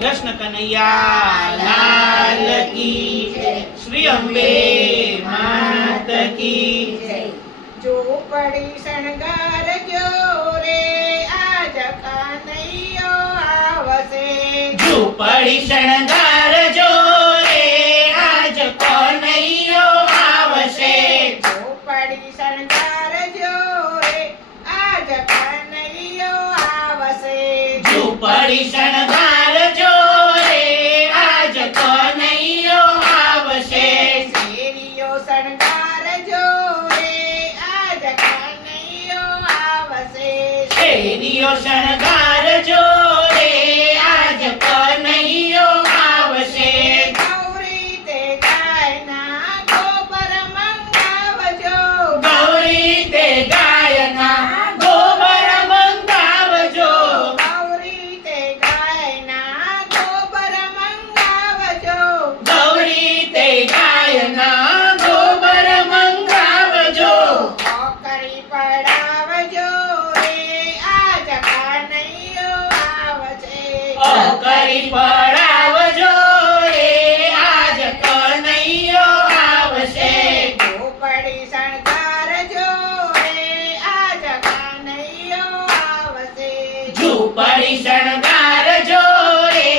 कृष्ण कन्हैया लाल की जय। श्री अंबे मात की जय। ચોપડી શણગારજો રે આજ કાનૈયો આવશે। ઝૂંપડી શણગારજો રે આજ કનૈયો આવશે। ચોપડી શણગારજો રે આજ કાનૈયો આવશે। ઝૂંપડી શણગારજો રે આજ કનૈયો આવશે। શેરીઓ શણગારજો રે આજ કાનૈયો આવશે। શેરીઓ શણગારજો રે આજ કનૈયો આવશે। ગૌરી તે ગાયના ગોબર મંગાવજો। ગૌરી તે ગાયના ગોબર મંગાવજો। ગૌરી તે ગાયના ગોબર મંગાવજો। ગૌરી તે ગાયના ગોબર મંગાવજો। ઓકરી પડાવજો રે આજ કાનૈયો આવશે। ઓકરી પડાવજો રે આજ કનૈયો આવશે। ઝૂંપડી શણગારજો રે આજ કાનૈયો આવશે। ઝૂંપડી શણગારજો રે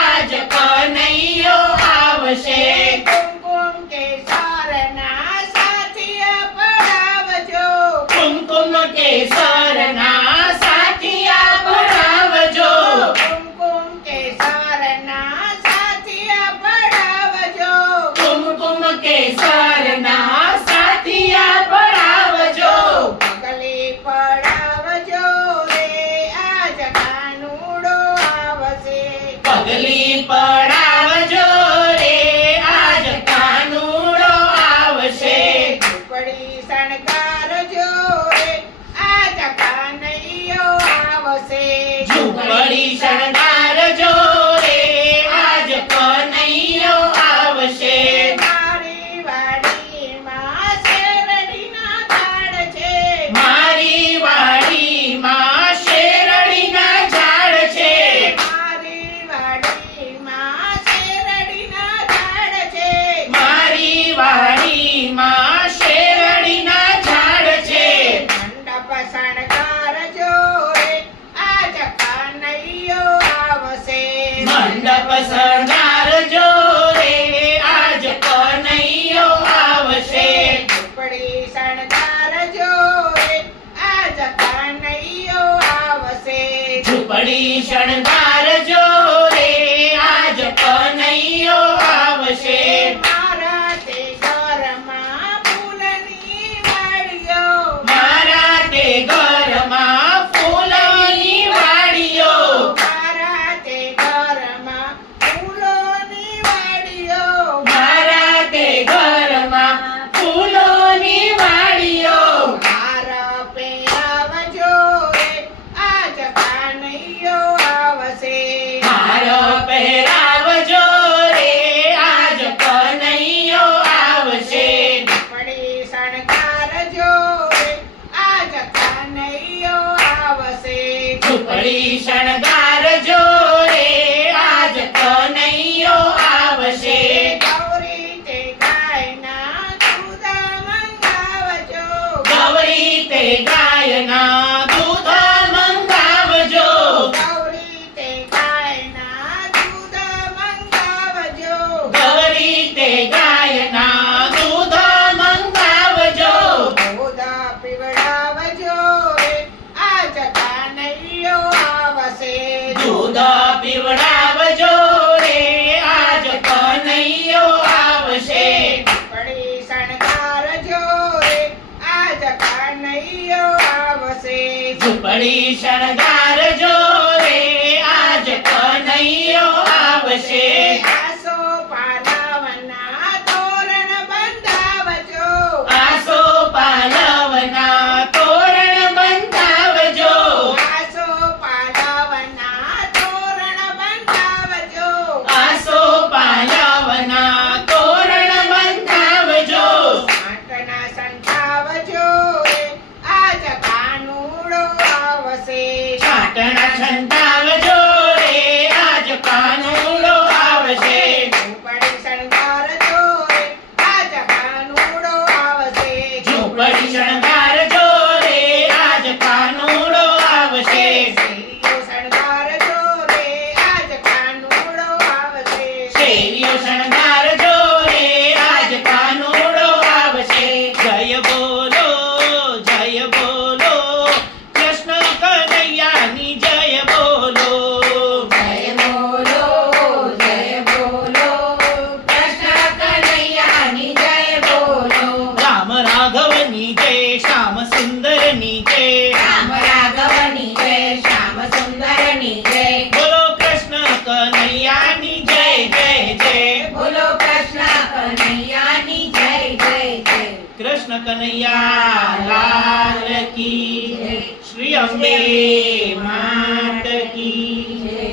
આજ કનૈયો આવશે। કુમકુમ કેસરના સાથિયા પડાવજો। કુમકુમ કેસરના સાથિયા પડાવજો। કુમકુમ કેસરના સાથિયા પડાવજો। કુમકુમ કેસરના સાથિયા પડાવજો। પગલી પડાવજો રે આજ કાનુડો આવશે। પગલી પડાવજો રે આજ કાનુડો આવશે। ઝૂંપડી શણગારજો રે આજ કાનૈયો આવશે। ઝૂંપડી શણગારજો રે આજ કનૈયો આવશે। મારી વાડીમાં શેરડીના ઝાડ છે। મારી વાડીમાં શેરડીના ઝાડ છે। મારી વાડીમાં શેરડીના ઝાડ છે। મારી વાડીમાં શેરડીના ઝાડ છે। મંડપ શણગારજો રે આજ કાનૈયો આવશે। મંડપ શણગારજો રે આજ કનૈયો આવશે। ઝૂંપડી શણગારજો રે આજ કાનૈયો આવશે। ઝૂંપડી શણગારજો રે આજ કનૈયો આવશે। મારા તે ઘરમાં ફૂલની વાડીઓ। મારા તે ઘરમાં ફૂલોની વાડીઓ। મારા તે ઘરમાં ફૂલોની વાડીઓ। મારા તે ઘરમાં ફૂલોની વાડીઓ। હાર પહેરાવજો રે આજ કાનૈયો આવશે। હાર પહેરાવજો રે આજ કનૈયો આવશે। ઝૂંપડી શણગારજો રે આજ કાનૈયો આવશે। ઝૂંપડી શણગારજો રે આજ કનૈયો આવશે। ગૌરી તે ગાયના દૂધ મંગાવજો। ગૌરી તે ગાયના દૂધ મંગાવજો। ગૌરી તે ગાયના દૂધ મંગાવજો। ગૌરી તે ગાયના દૂધ મંગાવજો। દૂધ પીવડાવજો રે આજ કાનૈયો આવશે। દૂધ પીવડાવજો રે આજ કનૈયો આવશે। ઝૂંપડી શણગારજો રે આજ કાનૈયો આવશે। ઝૂંપડી શણગારજો રે આજ કનૈયો આવશે। આસો પાલવના તોરણ બંધાવજો। આસો પાલવના તોરણ બંધાવજો। આસો પાલવના તોરણ બંધાવજો। આસો પાલવના તોરણ બંધાવજો। માટના સંતાવજો રે આજ કાનુડો આવશે। દેવીઓ શણગારજો રે આજ કાનુડો આવશે જય બોલો કૃષ્ણ કનૈયાની જય બોલો જય બોલો કૃષ્ણ કનૈયાની જય બોલો રામ રાઘવની જય શ્યામ સુંદરની જય રામ રાઘવની જય શ્યામ સુંદરની જય બોલો કૃષ્ણ કનૈયાની જય જય જય બોલો કૃષ્ણ કનૈયાની જય જય જય કૃષ્ણ કનૈયા લાલ કી જય. શ્રી અંબે માત કી જય